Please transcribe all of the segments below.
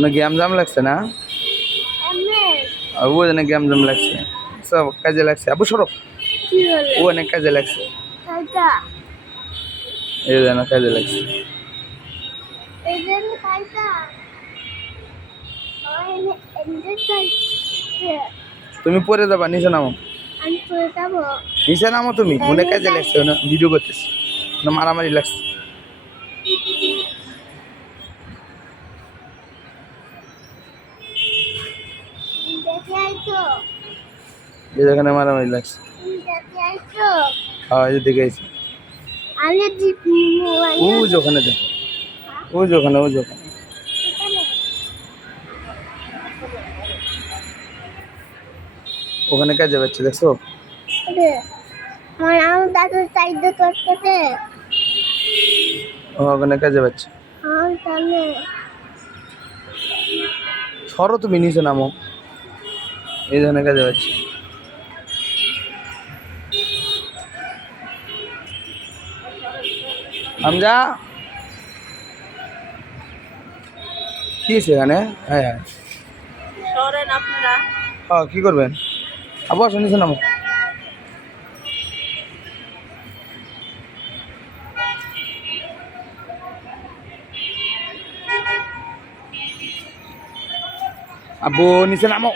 না গ্যাম জাম লাগছে না? ও জানে গ্যাম জাম লাগছে, সব কাজে লাগছে। আবু সরো, ও অনেক কাজে লাগছে, এই যেন কাজে লাগছে। তুমি পরে যাবা, নিচে নামো, নিচে নামো, তুমি অনেক কাজে লাগছে, ভিডিও করতেছি, মারামারি লাগছে। এই যেখানে মারামারি লাগছে, হ্যাঁ এই দিকে আছে, ও যে ওখানে দেখো, ও যে ওখানে, ও যে ওখানে। ওখানে কাজে পাচ্ছে, দেখছো? ওখানে কাজে পাচ্ছে। সরো, তুমি নিচে নামো, এই ধরনের কাজে পাচ্ছে। হামজা কি সেখানে? হ্যাঁ হ্যাঁ, হ্যাঁ কি করবেন? আবু আসো, নিচে নামো। আবু নিচে নামো।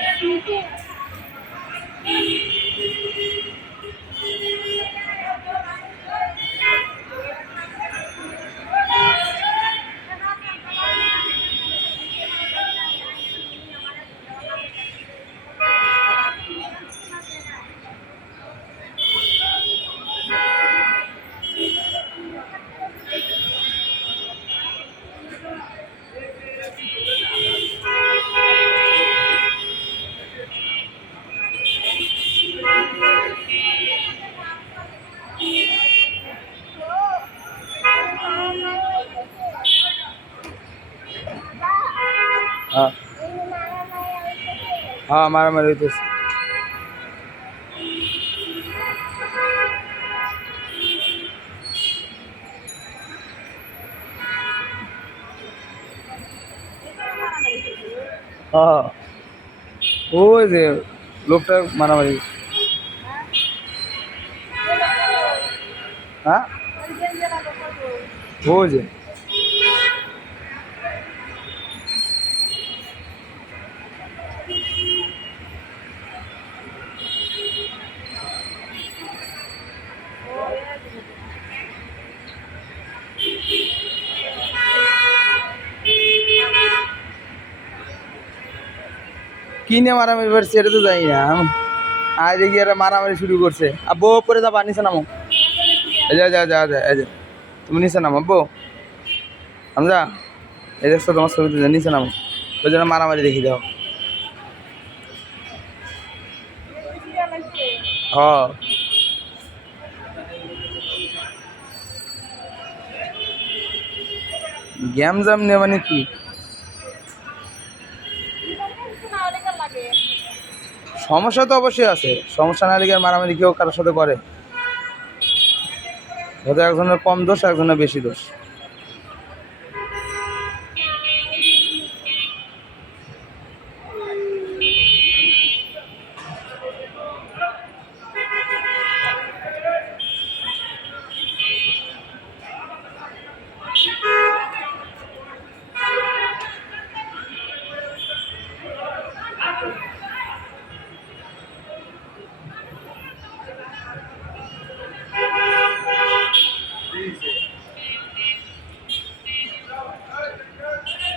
হ্যাঁ হ্যাঁ, মারামারি হইতেছে। হ্যাঁ ওই যে লোকটা মারামারি, হ্যাঁ ওই যে কি নিয়ে মারামারি করছে এটা তো জানি না। আজ গিয়ে এরা মারামারি শুরু করছে। আব্বু পরে যাবা, নিচে নামো, যা যা যা যা, এই যে তুমি নিচে নামো আব্বু। হামজা এই দেখছো তোমার ছবিতে, নিচে নামো, ওই জন্য মারামারি দেখি দাও। হ্যাঁ গ্যাম জাম নিয়ে মানে কি সমস্যা? তো অবশ্যই আছে সমস্যা, না লেগে মারামারি কেউ কারোর সাথে করে? হয়তো একজনের কম দোষ, একজনের বেশি দোষ।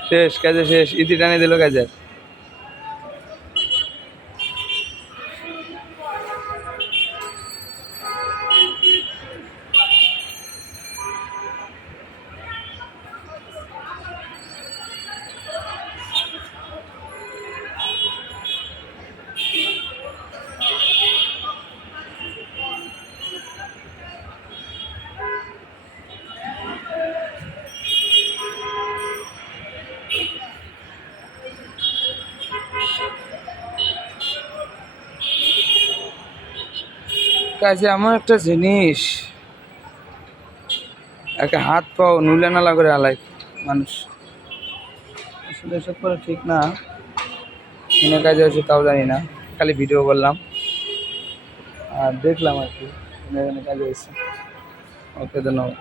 শেষ কাজে শেষ, ইতি টানে দিল কাজে। কাজে এমন একটা জিনিস, একটা হাত পাও নুলে নালা করে আলাই মানুষ। আসলে এসব করা ঠিক না, কিনে কাজে হচ্ছে তাও জানি না, খালি ভিডিও করলাম আর দেখলাম আর কি কাজে হয়েছে। ওকে, ধন্যবাদ।